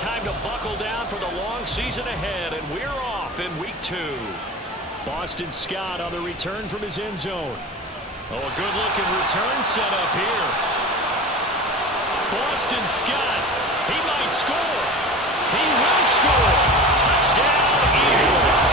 time to buckle down for the long season ahead, and we're off in week 2. Boston Scott on the return from his end zone. Oh, a good-looking return set up here. Boston Scott, he might score. He will score. Touchdown, Eagles.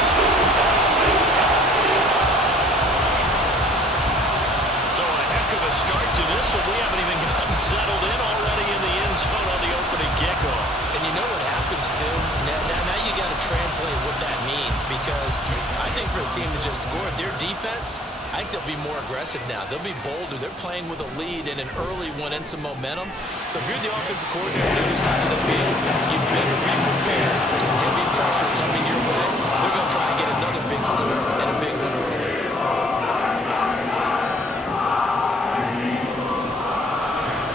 So a heck of a start to this one. We haven't even gotten settled in already in the end zone on the opening kickoff. And you know what happens, too? Now you got to translate what that means, because I think for a team to just score, their defense, I think they'll be more aggressive now. They'll be bolder. They're playing with a lead and an early one and some momentum. So if you're the offensive coordinator on the other side of the field, you better be prepared for some heavy pressure coming your way. They're going to try and get another big score and a big one early.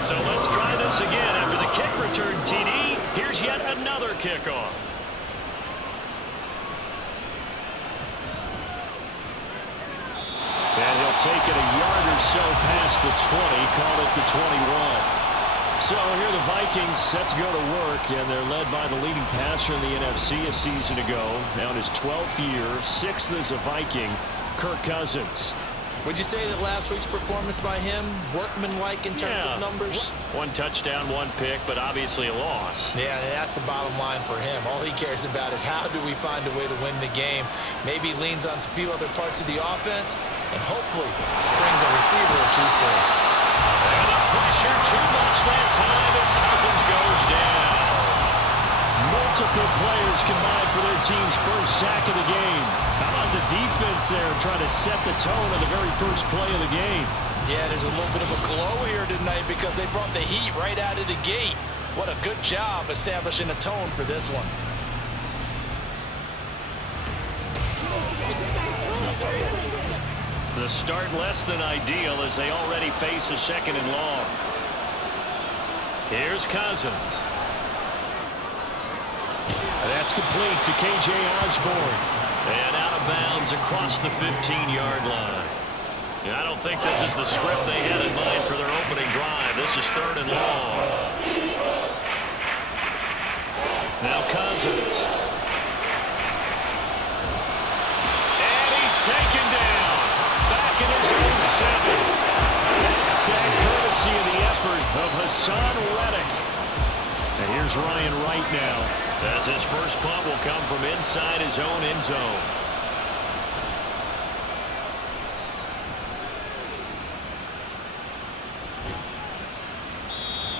So let's try this again. After the kick return TD, here's yet another kickoff. And he'll take it a yard or so past the 20, call it the 21. So here the Vikings set to go to work, and they're led by the leading passer in the NFC a season ago. Now in his 12th year, 6th as a Viking, Kirk Cousins. Would you say that last week's performance by him, workmanlike in terms of numbers? 1 touchdown, 1 pick, but obviously a loss. Yeah, that's the bottom line for him. All he cares about is how do we find a way to win the game. Maybe leans on some few other parts of the offense, and hopefully springs a receiver or two free. And the pressure too much that time as Cousins goes down. Multiple players combined for their team's first sack of the game. How about the defense there trying to set the tone of the very first play of the game? Yeah, there's a little bit of a glow here tonight because they brought the heat right out of the gate. What a good job establishing a tone for this one. The start less than ideal as they already face a 2nd and long. Here's Cousins. That's complete to K.J. Osborne. And out of bounds across the 15-yard line. I don't think this is the script they had in mind for their opening drive. This is 3rd and long. Now Cousins. And he's taken down. Back in his own 7. That's sack courtesy of the effort of Hassan Reddick. And here's Ryan Wright now, as his first punt will come from inside his own end zone.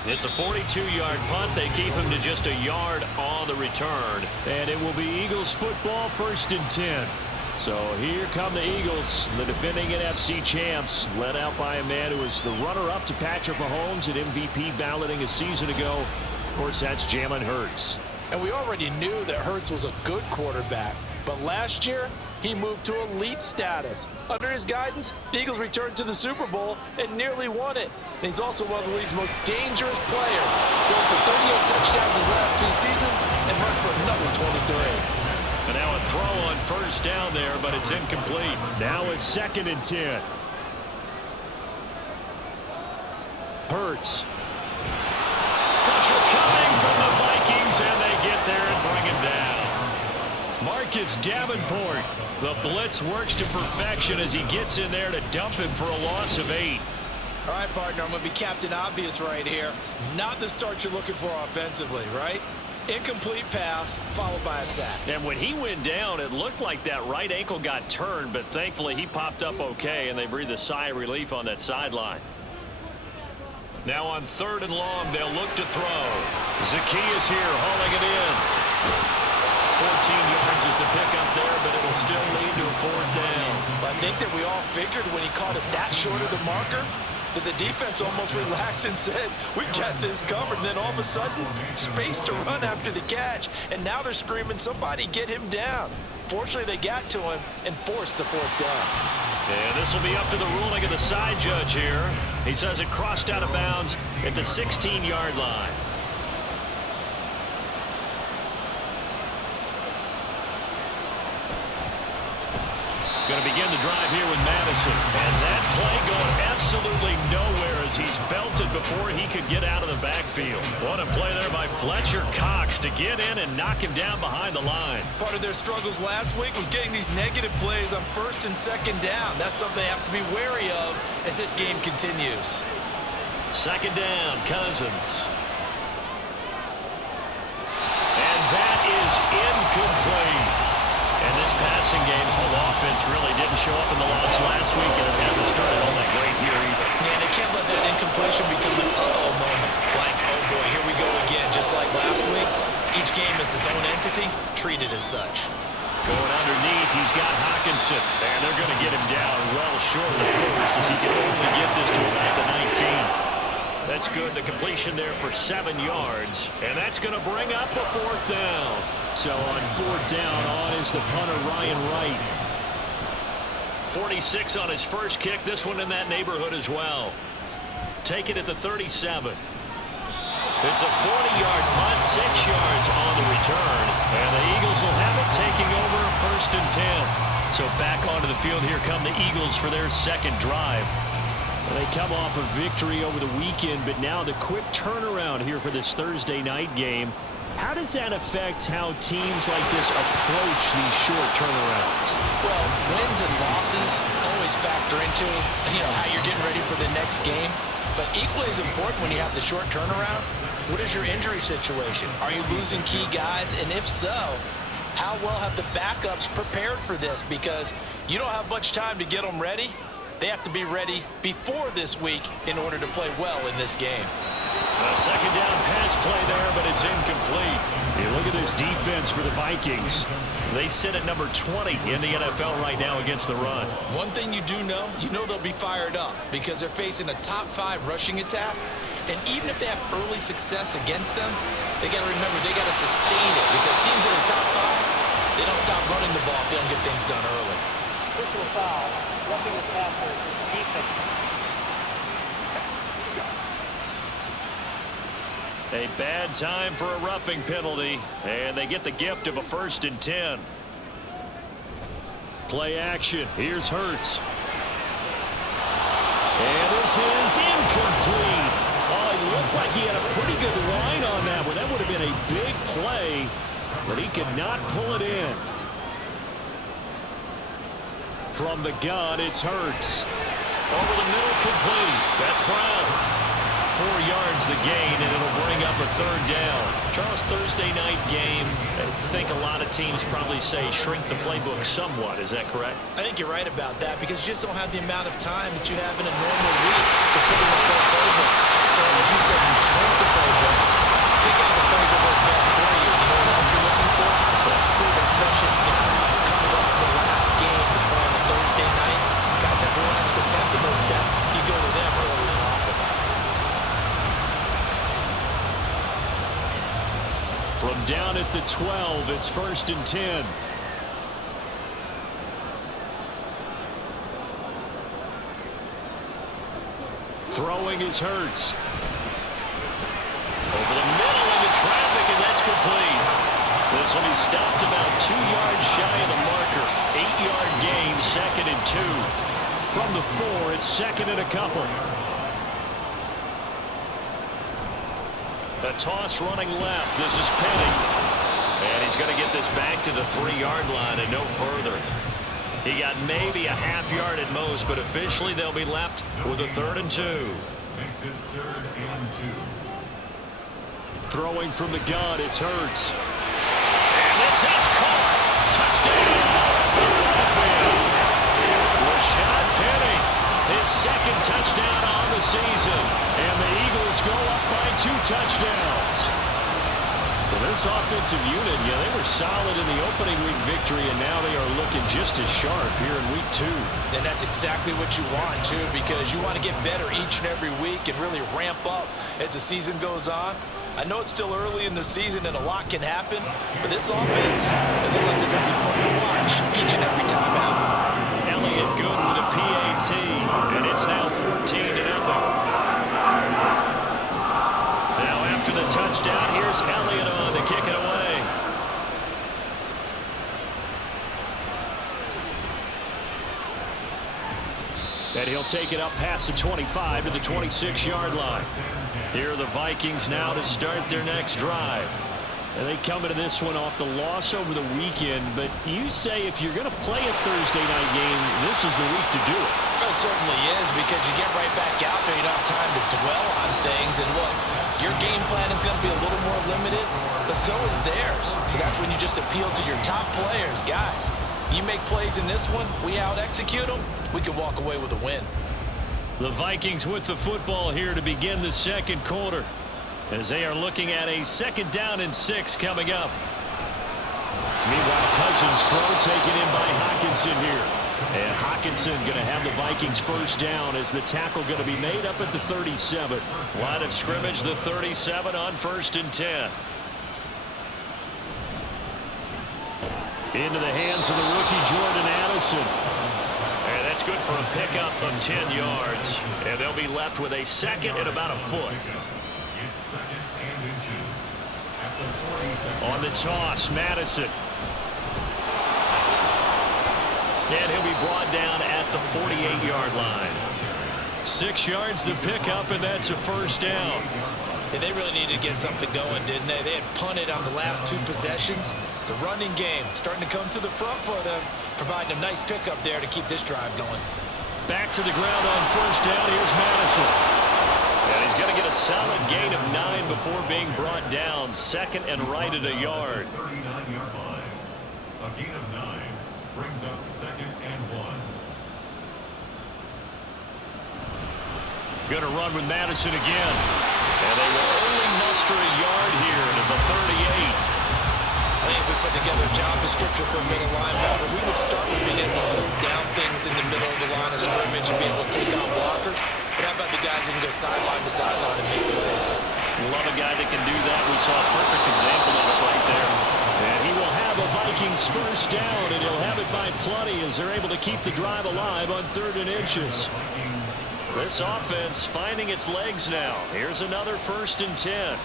It's a 42-yard punt. They keep him to just a yard on the return. And it will be Eagles football, 1st and 10. So here come the Eagles, the defending NFC champs, led out by a man who was the runner-up to Patrick Mahomes at MVP balloting a season ago. Of course, that's Jalen Hurts. And we already knew that Hurts was a good quarterback. But last year, he moved to elite status. Under his guidance, the Eagles returned to the Super Bowl and nearly won it. And he's also one of the league's most dangerous players. Going for 38 touchdowns his last 2 seasons and run for another 23. And now a throw on 1st down there, but it's incomplete. Now a 2nd and 10. Hurts. Pressure coming from the Vikings, and they get there and bring him down. Marcus Davenport. The blitz works to perfection as he gets in there to dump him for a loss of 8. All right, partner, I'm going to be Captain Obvious right here. Not the start you're looking for offensively, right? Incomplete pass, followed by a sack. And when he went down, it looked like that right ankle got turned, but thankfully he popped up okay, and they breathed a sigh of relief on that sideline. Now on 3rd and long, they'll look to throw. Zacchaeus here, hauling it in. 14 yards is the pickup there, but it'll still lead to a 4th down. I think that we all figured when he caught it that short of the marker, that the defense almost relaxed and said, we got this covered. And then all of a sudden, space to run after the catch. And now they're screaming, somebody get him down. Fortunately, they got to him and forced the 4th down. And this will be up to the ruling of the side judge here. He says it crossed out of bounds at the 16-yard line. Going to begin the drive here with Madison. And that play going absolutely nowhere as he's belted before he could get out of the backfield. What a play there by Fletcher Cox to get in and knock him down behind the line. Part of their struggles last week was getting these negative plays on first and second down. That's something they have to be wary of as this game continues. Second down, Cousins. And that is incomplete. And this passing game's whole offense really didn't show up in the loss last week, and it hasn't started all that great here either. Yeah, they can't let that incompletion become an uh-oh moment. Like, oh boy, here we go again. Just like last week, each game is its own entity, treated as such. Going underneath, he's got Hawkinson. And they're going to get him down well short of the first as he can only get this to about the 19. That's good. The completion there for 7 yards. And that's going to bring up a fourth down. So on fourth down, on is the punter, Ryan Wright. 46 on his first kick. This one in that neighborhood as well. Take it at the 37. It's a 40-yard punt, 6 yards on the return. And the Eagles will have it taking over a 1st and 10. So back onto the field here come the Eagles for their second drive. They come off a victory over the weekend, but now the quick turnaround here for this Thursday night game. How does that affect how teams like this approach these short turnarounds? Well, wins and losses always factor into, how you're getting ready for the next game. But equally as important when you have the short turnaround, what is your injury situation? Are you losing key guys? And if so, how well have the backups prepared for this? Because you don't have much time to get them ready. They have to be ready before this week in order to play well in this game. A second down pass play there, but it's incomplete. You look at this defense for the Vikings. They sit at number 20 in the NFL right now against the run. One thing you do know, they'll be fired up because they're facing a top 5 rushing attack. And even if they have early success against them, they got to remember they got to sustain it because teams that are top 5, they don't stop running the ball if they don't get things done early. Personal foul, roughing the passer, defense. A bad time for a roughing penalty, and they get the gift of a 1st and 10. Play action. Here's Hurts. And this is incomplete. Oh, it looked like he had a pretty good line on that one. That would have been a big play, but he could not pull it in. From the gun, it's Hurts. Over the middle, complete. That's Brown. 4 yards the gain, and it'll bring up a 3rd down. Charles, Thursday night game, I think a lot of teams probably say shrink the playbook somewhat. Is that correct? I think you're right about that because you just don't have the amount of time that you have in a normal week to put in a full playbook. So as you said, you shrink the playbook, pick out the plays that work best for you. You know what else you're looking for? Who are the freshest guys coming off the last game to play on a Thursday night? Guys have one extra pep in their step. You go to them early and often. From down at the 12, it's 1st and 10. Throwing is Hurts. Over the middle into traffic, and that's complete. This will be stopped about 2 yards shy of the marker. 8-yard gain, 2nd and 2. From the 4, it's 2nd and a couple. A toss running left. This is Penny. And he's going to get this back to the 3-yard line and no further. He got maybe a half yard at most, but officially they'll be left with a 3rd and 2. Makes it 3rd and 2. Throwing from the gun, it's Hurts. And this is caught. Touchdown. Philadelphia. Rashad Penny. His 2nd touchdown on the season. And the Eagles go up by 2 touchdowns. Well, this offensive unit, they were solid in the opening week victory, and now they are looking just as sharp here in week 2. And that's exactly what you want, too, because you want to get better each and every week and really ramp up as the season goes on. I know it's still early in the season and a lot can happen, but this offense, they look like they're going to be fun to watch each and every time out. Elliott good with a PAT, and it's now 14-0. Now after the touchdown, here's Elliott on to kick it away. And he'll take it up past the 25 to the 26-yard line. Here are the Vikings now to start their next drive. And they come into this one off the loss over the weekend. But you say if you're going to play a Thursday night game, this is the week to do it. Well, it certainly is, because you get right back out there. You don't have time to dwell on things. And look, your game plan is going to be a little more limited, but so is theirs. So that's when you just appeal to your top players. Guys, you make plays in this one, we out-execute them, we can walk away with a win. The Vikings with the football here to begin the second quarter, as they are looking at a 2nd down and 6 coming up. Meanwhile, Cousins throw taken in by Hockenson here. And Hockenson going to have the Vikings first down as the tackle going to be made up at the 37. Line of scrimmage, the 37 on 1st and 10. Into the hands of the rookie Jordan Addison. And that's good for a pickup of 10 yards. And they'll be left with a 2nd and about a foot. It's 2nd and inches. At the 46. On the toss, Madison. And he'll be brought down at the 48-yard line. 6 yards the pickup, and that's a first down. Yeah, they really needed to get something going, didn't they? They had punted on the last 2 possessions. The running game starting to come to the front for them, providing a nice pickup there to keep this drive going. Back to the ground on first down. Here's Madison. And he's going to get a solid gain of 9 before being brought down. 2nd and right at a yard. 39-yard line. A gain of 9 brings up 2nd and 1. Going to run with Madison again. And they will only muster a yard here to the 38. I think if we put together a job description for a middle linebacker, we would start with being able to hold down things in the middle of the line of scrimmage and be able to take out blockers. But how about the guys who can go sideline to sideline and make plays? Love a guy that can do that. We saw a perfect example of it right there. And he will have a Vikings first down, and he'll have it by plenty as they're able to keep the drive alive on 3rd and inches. This offense finding its legs now. Here's another 1st and 10.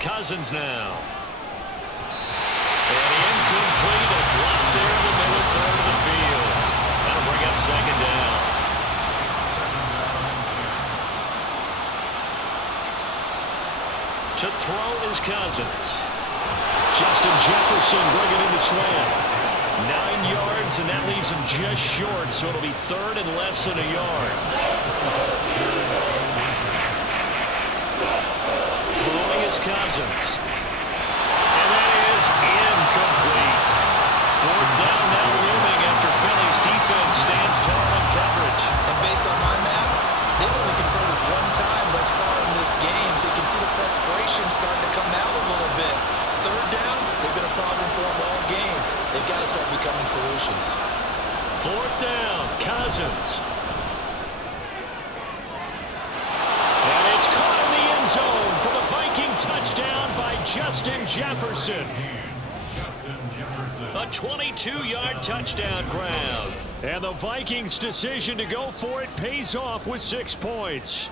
Cousins now. And incomplete. A drop there in the middle third of the field. That'll bring up 2nd down. To throw is Cousins. Justin Jefferson bringing in the slam. 9 yards, and that leaves him just short, so it'll be 3rd and less than a yard. Throwing is Cousins. And that is incomplete. 4th down now looming after Philly's defense stands tall in coverage. And based on my math, they've only converted 1 time thus far in this game, so you can see the frustration starting to come out a little bit. 3rd downs, they've been a problem for them all game. They've got to start becoming solutions. 4th down, Cousins. And it's caught in the end zone for the Viking touchdown by Justin Jefferson. A 22-yard touchdown grab. And the Vikings' decision to go for it pays off with 6 points.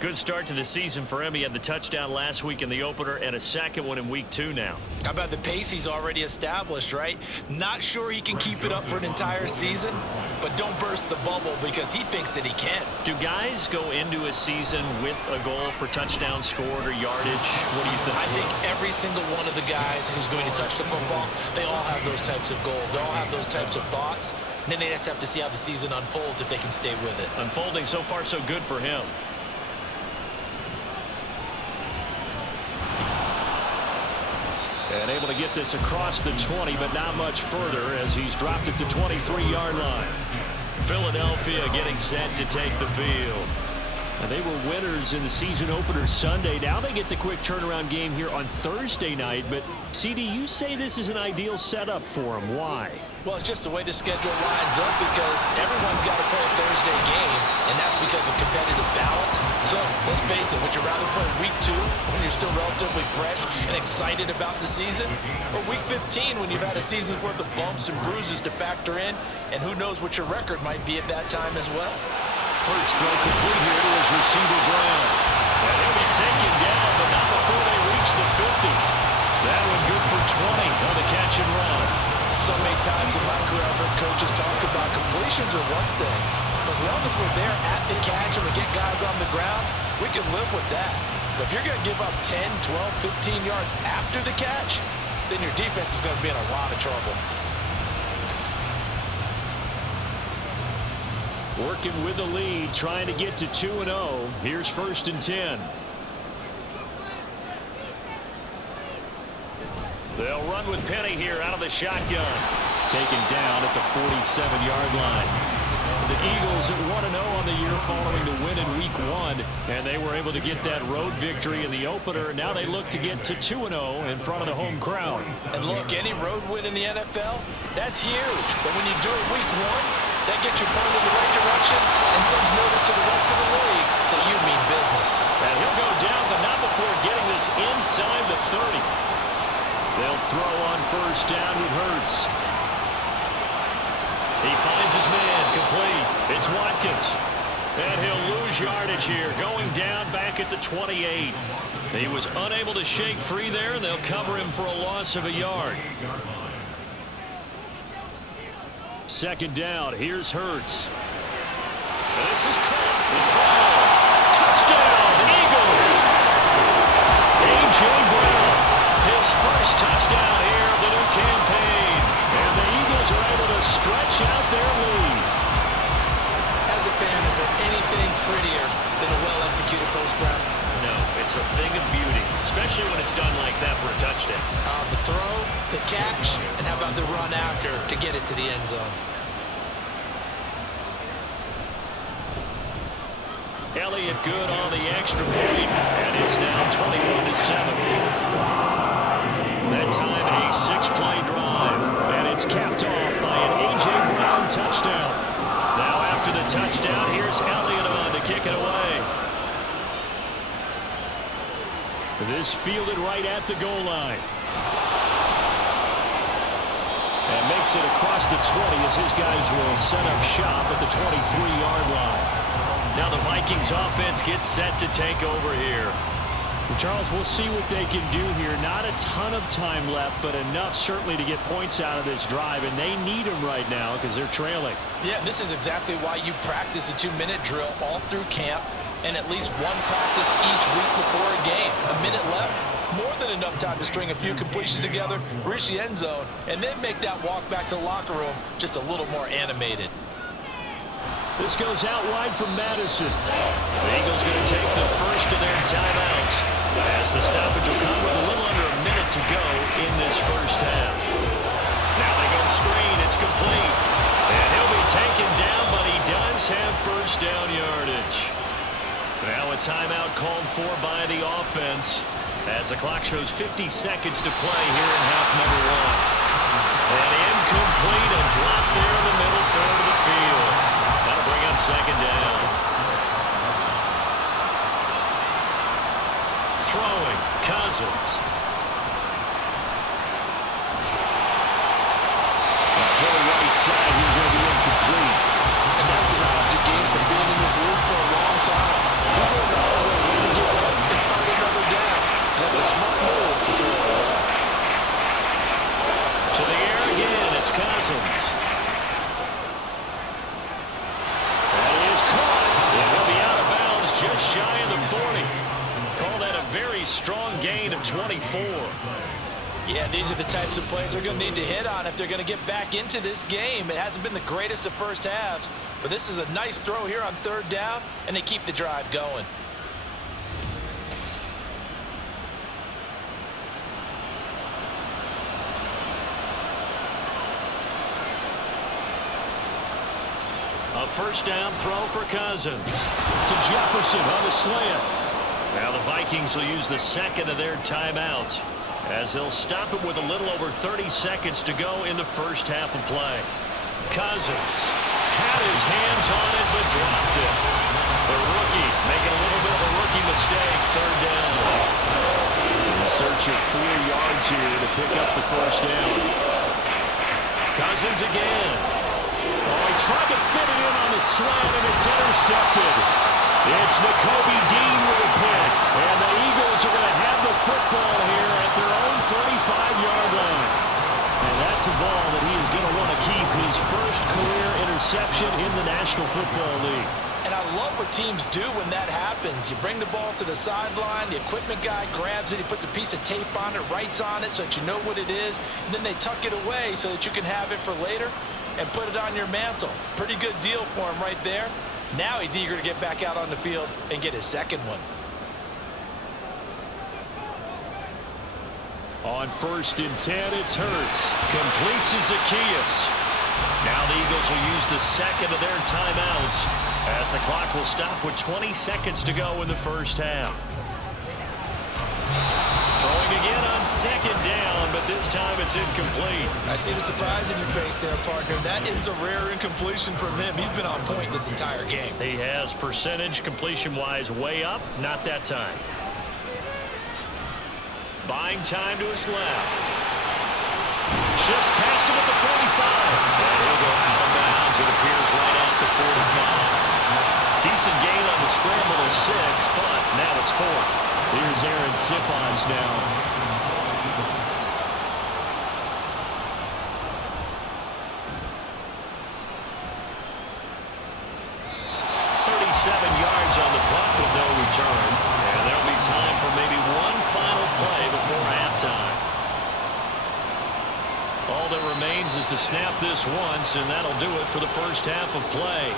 Good start to the season for him. He had the touchdown last week in the opener and a 2nd one in week 2 now. How about the pace he's already established, right? Not sure he can keep it up for an entire season, but don't burst the bubble because he thinks that he can. Do guys go into a season with a goal for touchdowns scored or yardage? What do you think? I think every single one of the guys who's going to touch the football, they all have those types of goals. They all have those types of thoughts. And then they just have to see how the season unfolds if they can stay with it. Unfolding so far so good for him. And able to get this across the 20, but not much further as he's dropped it to 23-yard line. Philadelphia getting set to take the field. And they were winners in the season opener Sunday. Now they get the quick turnaround game here on Thursday night. But, CD, you say this is an ideal setup for them. Why? Well, it's just the way the schedule lines up because everyone's got to play a Thursday game, and that's because of competitive balance. So, let's face it, would you rather play week 2 when you're still relatively fresh and excited about the season, or week 15 when you've had a season's worth of bumps and bruises to factor in, and who knows what your record might be at that time as well? Hurts throw complete here to his receiver Brown. And he'll be taken down, but not before they reach the 50. That one good for 20 on the catch and run. So many times in my career I've heard coaches talk about completion live with that. But if you're going to give up 10, 12, 15 yards after the catch, then your defense is going to be in a lot of trouble. Working with the lead, trying to get to 2-0. Here's 1st and 10. They'll run with Penny here out of the shotgun. Taken down at the 47-yard line. The Eagles at 1-0 on the year following the win in Week 1, and they were able to get that road victory in the opener. Now they look to get to 2-0 in front of the home crowd. And look, any road win in the NFL, that's huge. But when you do it Week 1, that gets you pointed in the right direction and sends notice to the rest of the league that you mean business. And he'll go down, but not before getting this inside the 30. They'll throw on 1st down with Hurts. He finds his man, complete. It's Watkins. And he'll lose yardage here, going down back at the 28. He was unable to shake free there, and they'll cover him for a loss of a yard. 2nd down, here's Hurts. And this is caught. It's Brown. Touchdown, Eagles! A.J. Brown, his first touchdown here of the new campaign. And the Eagles are able to stretch out their lead. As a fan, is there anything prettier than a well-executed post route? No, it's a thing of beauty, especially when it's done like that for a touchdown. The throw, the catch, and how about the run after to get it to the end zone? Elliott good on the extra point, and it's now 21-7. That time a 6-play drive, and it's capped off by an A.J. Brown touchdown. Now after the touchdown, here's Elliott on to kick it away. This fielded right at the goal line. And makes it across the 20 as his guys will set up shop at the 23-yard line. Now the Vikings offense gets set to take over here. Charles, we'll see what they can do here. Not a ton of time left, but enough certainly to get points out of this drive, and they need them right now because they're trailing. Yeah, this is exactly why you practice a 2-minute drill all through camp and at least one practice each week before a game. A minute left, more than enough time to string a few completions together, reach the end zone, and then make that walk back to the locker room just a little more animated. This goes out wide from Madison. The Eagles going to take the first of their timeouts as the stoppage will come with a little under a minute to go in this first half. Now they go screen. It's complete. And he'll be taken down, but he does have 1st down yardage. Now a timeout called for by the offense as the clock shows 50 seconds to play here in half number 1. And incomplete, a drop there in the middle third of the field. That'll bring up 2nd down. Throwing, Cousins. For the right side, he's going to be incomplete. And that's an object game from being in this league for a long time. This will not only when you get up and find another down. That's a smart move to throw it away. To the air again, it's Cousins. That is caught. And he'll be out of bounds just shy of the 40. Call that a very strong gain of 24. Yeah, these are the types of plays they're going to need to hit on if they're going to get back into this game. It hasn't been the greatest of first halves, but this is a nice throw here on 3rd down, and they keep the drive going. A 1st down throw for Cousins. To Jefferson on the slant. Now the Vikings will use the 2nd of their timeouts as they'll stop it with a little over 30 seconds to go in the first half of play. Cousins had his hands on it but dropped it. The rookie making a little bit of a rookie mistake. 3rd down. In search of 4 yards here to pick up the 1st down. Cousins again. Oh, he tried to fit it in on the slant, and it's intercepted. It's Nakobe Dean with a pick. And the Eagles are going to have the football here at their own 35-yard line. And that's a ball that he is going to want to keep, his first career interception in the National Football League. And I'll love what teams do when that happens. You bring the ball to the sideline, the equipment guy grabs it, he puts a piece of tape on it, writes on it so that you know what it is, and then they tuck it away so that you can have it for later and put it on your mantle. Pretty good deal for him right there. Now he's eager to get back out on the field and get his second one. On 1st and 10, it's Hurts. Complete to Zacchaeus. Now the Eagles will use the second of their timeouts as the clock will stop with 20 seconds to go in the first half. Throwing again on 2nd down, but this time it's incomplete. I see the surprise in your face there, partner. That is a rare incompletion from him. He's been on point this entire game. He has percentage completion-wise way up, not that time. Buying time to his left. Shifts past him at the 45. And he'll go out of bounds. It appears right at the 45. Decent gain on the scramble of 6, but now it's 4th. Here's Aaron Sipos now. Yards on the punt with no return. And there'll be time for maybe one final play before halftime. All that remains is to snap this once, and that'll do it for the first half of play.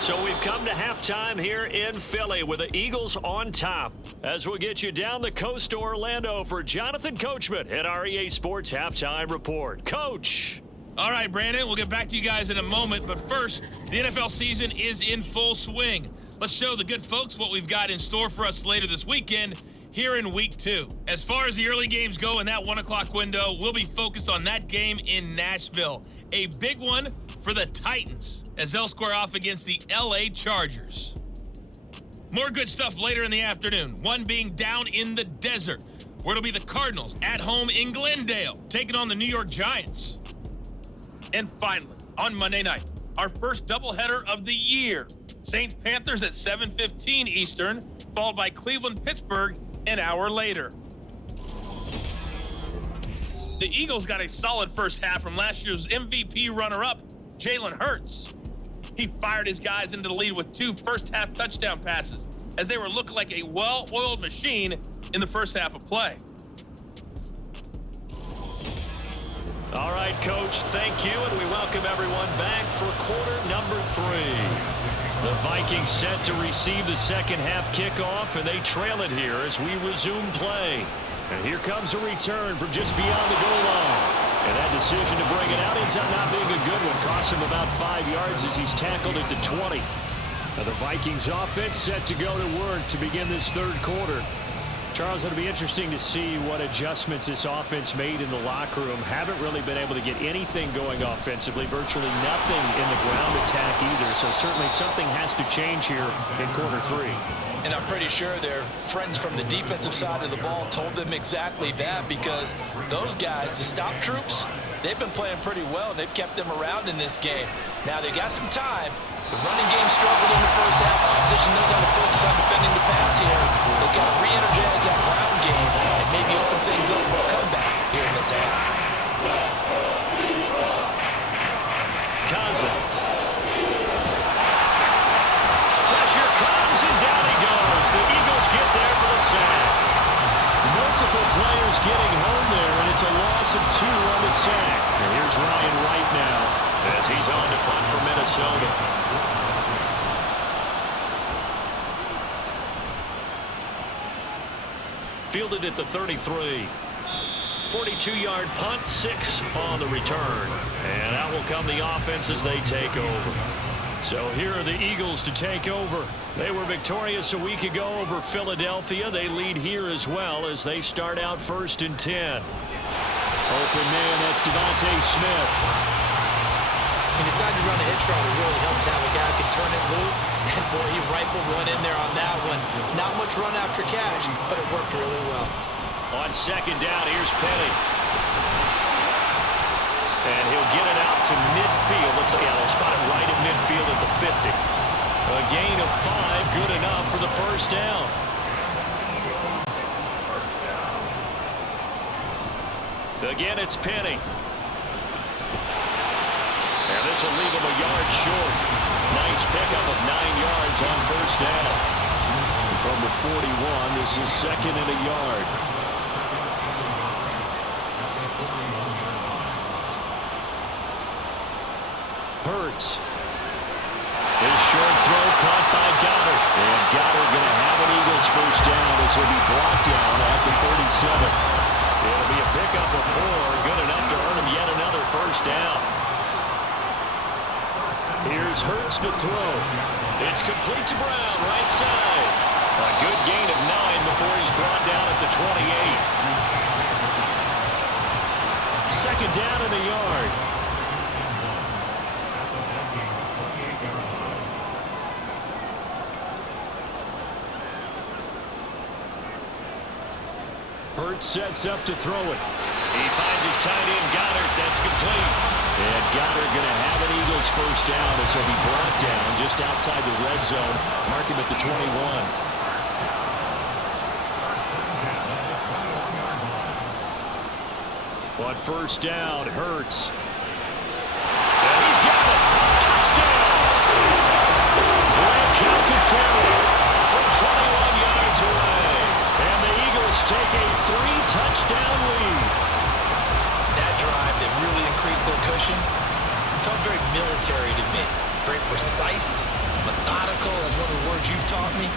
So we've come to halftime here in Philly with the Eagles on top. As we'll get you down the coast to Orlando for Jonathan Coachman at our EA Sports Halftime Report. Coach! All right, Brandon, we'll get back to you guys in a moment, but first, the NFL season is in full swing. Let's show the good folks what we've got in store for us later this weekend here in Week 2. As far as the early games go in that 1 o'clock window, we'll be focused on that game in Nashville. A big one for the Titans as they'll square off against the LA Chargers. More good stuff later in the afternoon, one being down in the desert, where it'll be the Cardinals at home in Glendale, taking on the New York Giants. And finally, on Monday night, our first doubleheader of the year. Saints-Panthers at 7:15 Eastern, followed by Cleveland-Pittsburgh an hour later. The Eagles got a solid first half from last year's MVP runner-up, Jalen Hurts. He fired his guys into the lead with 2 first-half touchdown passes as they were looking like a well-oiled machine in the first half of play. All right, Coach, thank you, and we welcome everyone back for quarter number 3. The Vikings set to receive the second half kickoff, and they trail it here as we resume play. And here comes a return from just beyond the goal line. And that decision to bring it out ends up not being a good one. Cost him about 5 yards as he's tackled at the 20. Now the Vikings offense set to go to work to begin this third quarter. Charles, it'll be interesting to see what adjustments this offense made in the locker room. Haven't really been able to get anything going offensively, virtually nothing in the ground attack either. So certainly something has to change here in quarter 3. And I'm pretty sure their friends from the defensive side of the ball told them exactly that, because those guys, the stop troops, they've been playing pretty well. They've kept them around in this game. Now they got some time. The running game struggled in the first half. Opposition knows how to focus on defending the pass here. They've got to re-energize that ground game and maybe open things up for a comeback here in this half. Cousins. Pressure comes, and down he goes. The Eagles get there for the sack. Multiple players getting home there, and it's a loss of 2 on the sack. And here's Ryan Wright now as he's on to punt for Minnesota. Fielded at the 33. 42-yard punt, 6 on the return. And out will come the offense as they take over. So here are the Eagles to take over. They were victorious a week ago over Philadelphia. They lead here as well as they start out 1st and 10. Open man, that's Devontae Smith. He decided to run a hitch route. It really helped to have a guy who could turn it loose. And boy, he rifled one in there on that one. Not much run after catch, but it worked really well. On 2nd down, here's Penny. And he'll get it out to midfield. Looks like they'll spot him right at midfield at the 50. A gain of 5, good enough for the first down. Again, it's Penny. And this will leave him a yard short. Nice pickup of 9 yards on first down. From the 41, this is second and a yard. Hurts. His short throw caught by Goddard. And Goddard going to have an Eagles first down as he'll be brought down at the 37. It'll be a pickup of 4, good enough to earn him yet another first down. Here's Hurts to throw. It's complete to Brown, right side. A good gain of 9 before he's brought down at the 28. Second down and a yard. Hurts sets up to throw it. He finds his tight end, Goddard. That's complete. And Goddard going to have an Eagles first down as he'll be brought down just outside the red zone. Mark him at the 21. On first down, Hurts. And he's got it. Touchdown. Grant Calcaterra from 21 yards away. And the Eagles take a 3-touchdown lead. That drive that really increased their cushion felt very military to me. Very precise, methodical, as one of the words you've taught me.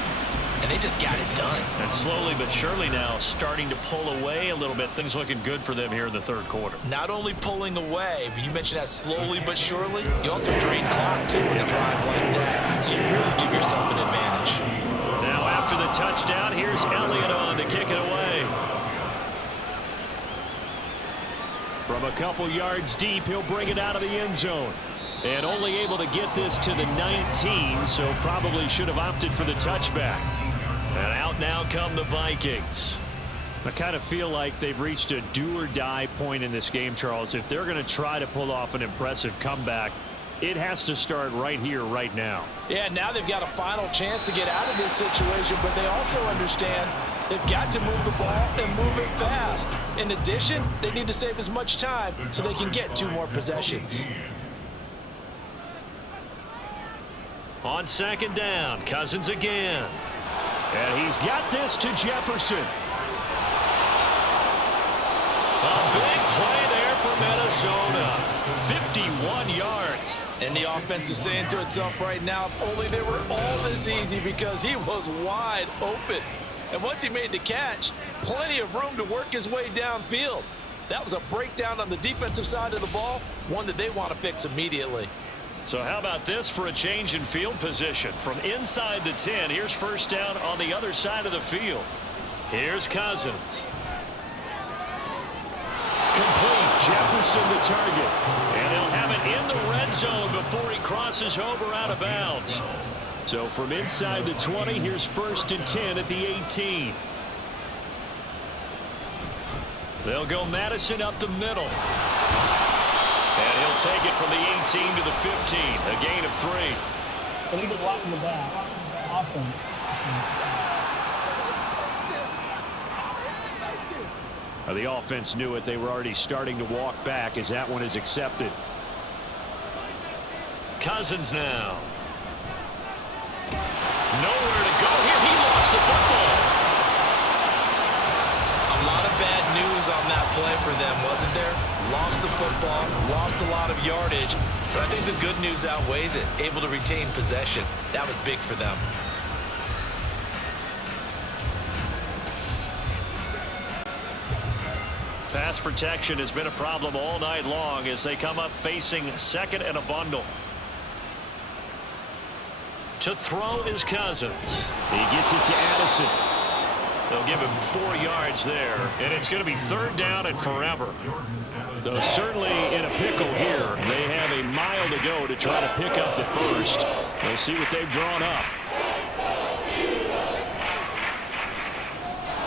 And they just got it done. And slowly but surely now starting to pull away a little bit. Things looking good for them here in the third quarter. Not only pulling away, but you mentioned that slowly but surely. You also drain clock, too, with a drive like that. So you really give yourself an advantage. Now after the touchdown, here's Elliott on to kick it away. From a couple yards deep, he'll bring it out of the end zone. And only able to get this to the 19, so probably should have opted for the touchback. And out now come the Vikings. I kind of feel like they've reached a do-or-die point in this game, Charles. If they're going to try to pull off an impressive comeback, it has to start right here, right now. Yeah, now they've got a final chance to get out of this situation, but they also understand they've got to move the ball and move it fast. In addition, they need to save as much time so they can get 2 more possessions. On second down, Cousins again. And he's got this to Jefferson. A big play there for Minnesota. 51 yards. And the offense is saying to itself right now, if only they were all this easy, because he was wide open. And once he made the catch, plenty of room to work his way downfield. That was a breakdown on the defensive side of the ball, one that they want to fix immediately. So how about this for a change in field position? From inside the 10, here's first down on the other side of the field. Here's Cousins. Complete. Jefferson the target. And they'll have it in the red zone before he crosses over out of bounds. So from inside the 20, here's first and 10 at the 18. They'll go Madison up the middle. And he'll take it from the 18 to the 15, a gain of 3. But he was blocking the back. Offense. The offense knew it. They were already starting to walk back as that one is accepted. Cousins now. Nowhere to go here. He lost the football. A lot of bad news on that play for them, wasn't there? Lost the football, lost a lot of yardage, but I think the good news outweighs it. Able to retain possession. That was big for them. Pass protection has been a problem all night long as they come up facing second and a bundle. To throw is Cousins. He gets it to Addison. They'll give him 4 yards there, and it's going to be third down and forever. Though certainly in a pickle here. They have a mile to go to try to pick up the first. We'll see what they've drawn up.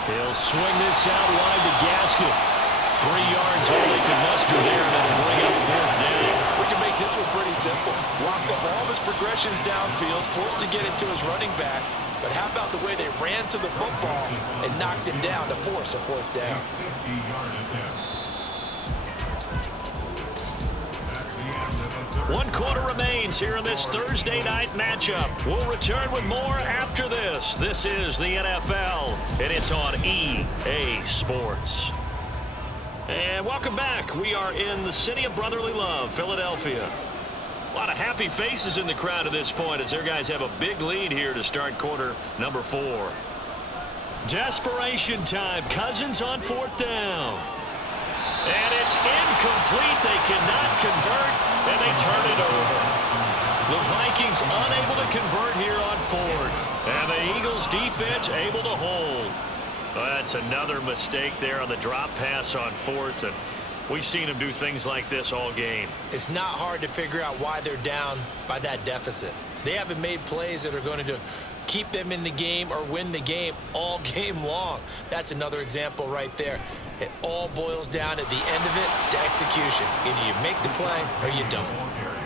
He'll swing this out wide to Gaskin. 3 yards all they can muster there, and it'll bring up fourth down. We can make this one pretty simple. Locked up all of his progressions downfield, forced to get it to his running back. But how about the way they ran to the football and knocked him down to force a fourth down? One quarter remains here in this Thursday night matchup. We'll return with more after this. This is the NFL, and it's on EA Sports. And welcome back. We are in the city of brotherly love, Philadelphia. A lot of happy faces in the crowd at this point as their guys have a big lead here to start quarter number 4. Desperation time. Cousins on 4th down. And it's incomplete. They cannot convert, and they turn it over. The Vikings unable to convert here on 4th. And the Eagles defense able to hold. That's another mistake there on the drop pass on 4th. And we've seen them do things like this all game. It's not hard to figure out why they're down by that deficit. They haven't made plays that are going to keep them in the game or win the game all game long. That's another example right there. It all boils down at the end of it to execution. Either you make the play or you don't.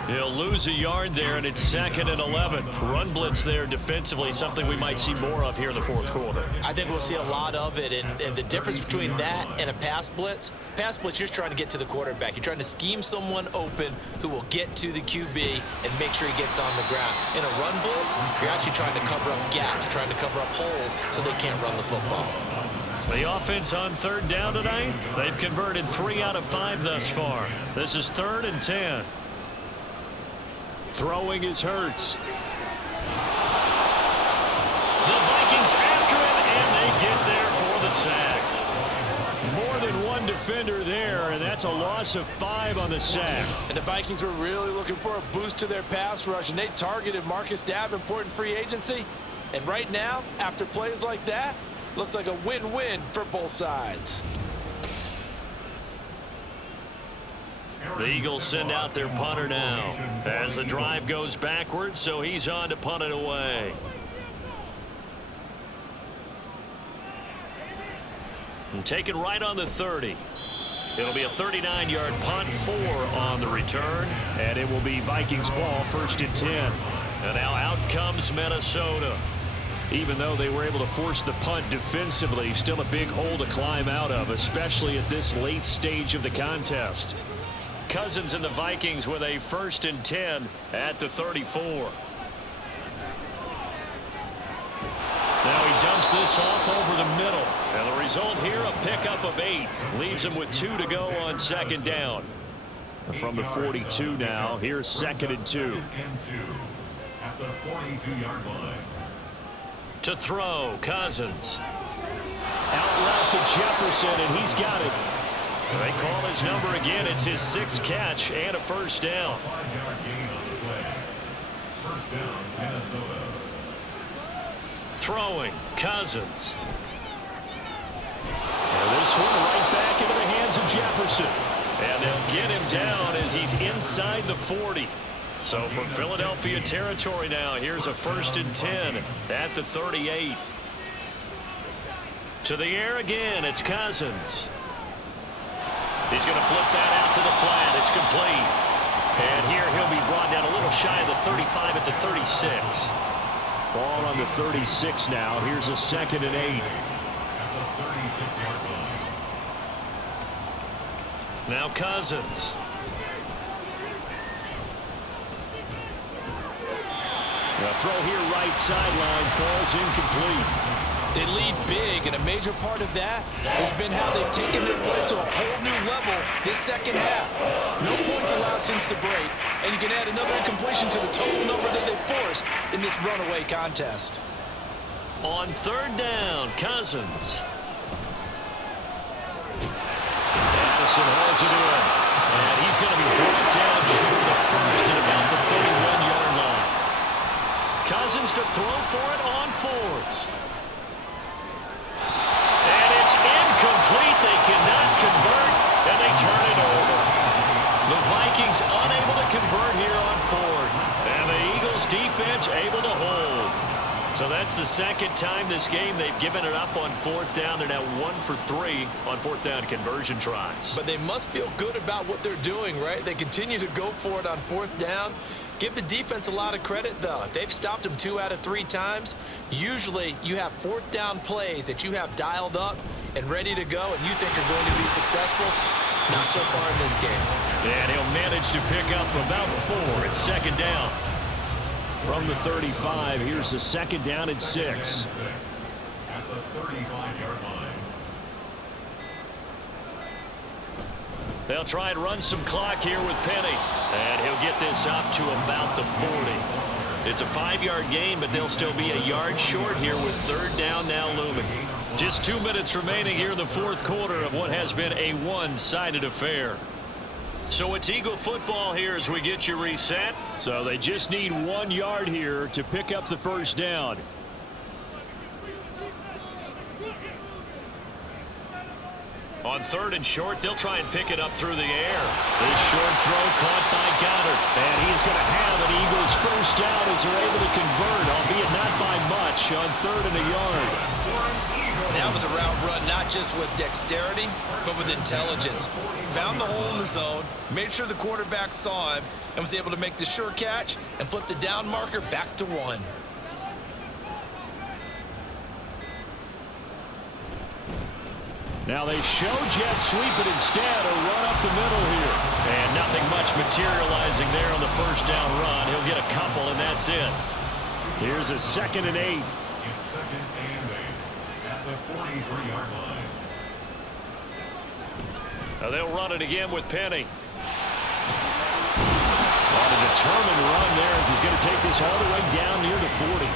He'll lose a yard there, and it's 2nd and 11. Run blitz there defensively, something we might see more of here in the 4th quarter. I think we'll see a lot of it, and the difference between that and a pass blitz, you're just trying to get to the quarterback. You're trying to scheme someone open who will get to the QB and make sure he gets on the ground. In a run blitz, you're actually trying to cover up gaps, trying to cover up holes so they can't run the football. The offense on 3rd down tonight, they've converted 3 out of 5 thus far. This is 3rd and 10. Throwing is Hurts. The Vikings after him, and they get there for the sack. More than one defender there, and that's a loss of 5 on the sack. And the Vikings were really looking for a boost to their pass rush, and they targeted Marcus Davenport in free agency. And right now, after plays like that, looks like a win-win for both sides. The Eagles send out their punter now as the drive goes backwards, so he's on to punt it away. And taken right on the 30. It'll be a 39-yard punt, 4 on the return, and it will be Vikings ball, 1st and 10. And now out comes Minnesota. Even though they were able to force the punt defensively, still a big hole to climb out of, especially at this late stage of the contest. Cousins and the Vikings with a 1st and 10 at the 34. Now he dumps this off over the middle. And the result here, a pickup of 8. Leaves him with 2 to go on 2nd down. From the 42 now, here's 2nd and 2. At the 42-yard line. To throw, Cousins. Out route to Jefferson, and he's got it. They call his number again. It's his 6th catch and a 1st down. 5-yard gain on the play. 1st down, Minnesota. Throwing, Cousins. And this one right back into the hands of Jefferson. And they'll get him down as he's inside the 40. So from Philadelphia territory now, here's a 1st and 10 at the 38. To the air again, it's Cousins. He's going to flip that out to the flat. It's complete. And here he'll be brought down a little shy of the 35 at the 36. Ball on the 36 now. Here's a 2nd and 8. At the 36-yard line. Now Cousins. The throw here right sideline falls incomplete. They lead big, and a major part of that has been how they've taken their play to a whole new level this 2nd half. No points allowed since the break, and you can add another incompletion to the total number that they forced in this runaway contest. On 3rd down, Cousins. Addison hauls it in, and he's going to be brought down short of the 1st at about the 31-yard line. Cousins to throw for it on 4th. Incomplete. They cannot convert, and they turn it over. The Vikings unable to convert here on 4th, and the Eagles defense able to hold. So that's the 2nd time this game they've given it up on 4th down. They're now 1 for 3 on 4th down conversion tries. But they must feel good about what they're doing, right? They continue to go for it on 4th down. Give the defense a lot of credit, though. They've stopped them 2 out of 3 times. Usually, you have 4th down plays that you have dialed up and ready to go and you think are going to be successful. Not so far in this game. And he'll manage to pick up about 4. It's second down. From the 35, here's the second down and 6. At the 35-yard line. They'll try and run some clock here with Penny. And he'll get this up to about the 40. It's a 5-yard gain, but they'll still be a yard short here with third down now looming. Just 2 minutes remaining here in the fourth quarter of what has been a one-sided affair. So it's Eagle football here as we get you reset. So they just need 1 yard here to pick up the first down. On third and short, they'll try and pick it up through the air. This short throw caught by Goddard. And he's going to have an Eagles first down as they're able to convert, albeit not by much, on third and a yard. That was a route run not just with dexterity, but with intelligence. Found the hole in the zone, made sure the quarterback saw him, and was able to make the sure catch and flip the down marker back to 1. Now they show jet sweep, but instead a run up the middle here. And nothing much materializing there on the first down run. He'll get a couple, and that's it. Here's a 2nd and 8. It's 2nd and 8 at the 43-yard line. Now they'll run it again with Penny. On a determined run there as he's going to take this all the way down near the 40.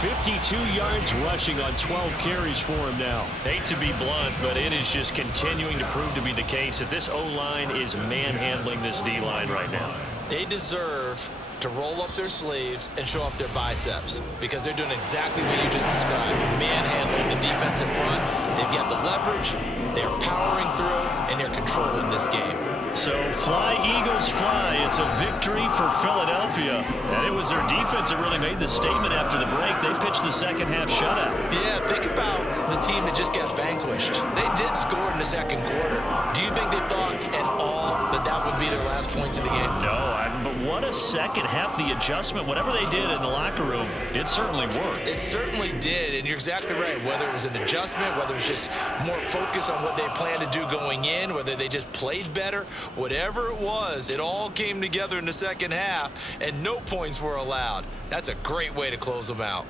52 yards rushing on 12 carries for him now. Hate to be blunt, but it is just continuing to prove to be the case that this O-line is manhandling this D-line right now. They deserve to roll up their sleeves and show up their biceps because they're doing exactly what you just described. Manhandling the defensive front. They've got the leverage, they're powering through, and they're controlling this game. So fly, Eagles, fly. It's a victory for Philadelphia. And it was their defense that really made the statement after the break. They pitched the second half shutout. Yeah, think about the team that just got vanquished. They did score in the second quarter. Do you think they thought at all that that would be their last points of the game? No, but what a second half. The adjustment, whatever they did in the locker room, it certainly worked. It certainly did, and you're exactly right. Whether it was an adjustment, whether it was just more focus on what they planned to do going in, whether they just played better, whatever it was, it all came together in the second half, and no points were allowed. That's a great way to close them out.